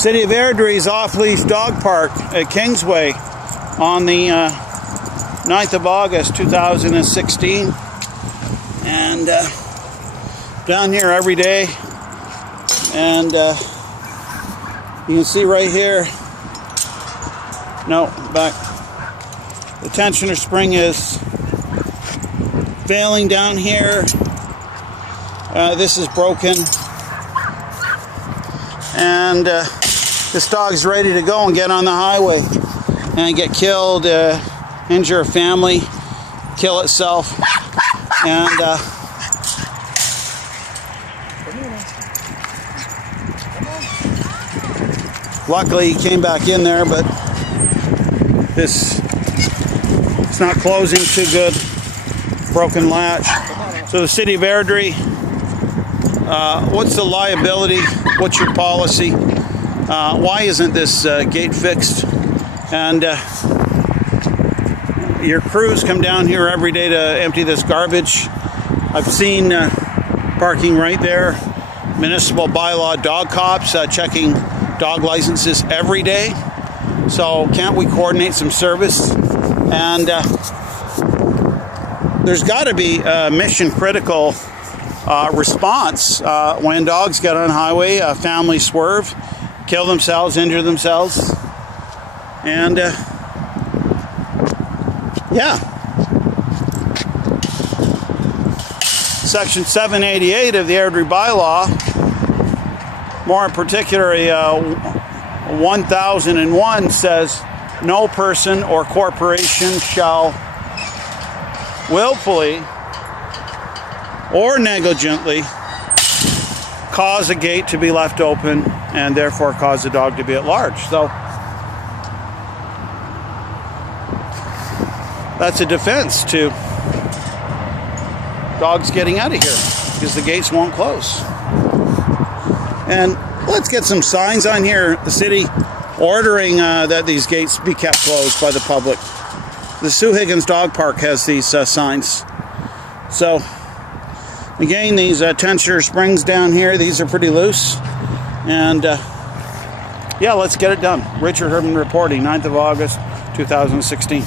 City of Airdrie's off-leash dog park at Kingsway on the 9th of August 2016, and down here every day, and you can see right here, no, back, the tensioner spring is failing down here. This is broken, and this dog's ready to go and get on the highway and get killed, injure a family, kill itself, and luckily he came back in there, but it's not closing too good. Broken latch. So the City of Airdrie, what's the liability? What's your policy? Why isn't this gate fixed? And your crews come down here every day to empty this garbage. I've seen parking right there. Municipal Bylaw dog cops checking dog licenses every day. So can't we coordinate some service? And there's got to be a mission critical response when dogs get on highway, families swerve, kill themselves, injure themselves, and yeah. Section 788 of the Airdrie Bylaw, more in particular 1001, says no person or corporation shall willfully or negligently cause a gate to be left open and therefore cause the dog to be at large. So that's a defense to dogs getting out of here because the gates won't close. And let's get some signs on here, the city ordering that these gates be kept closed by the public. The Sue Higgins Dog Park has these signs. So again, these tensioner springs down here, these are pretty loose. And yeah, let's get it done. Richard Herdman reporting, 9th of August 2016.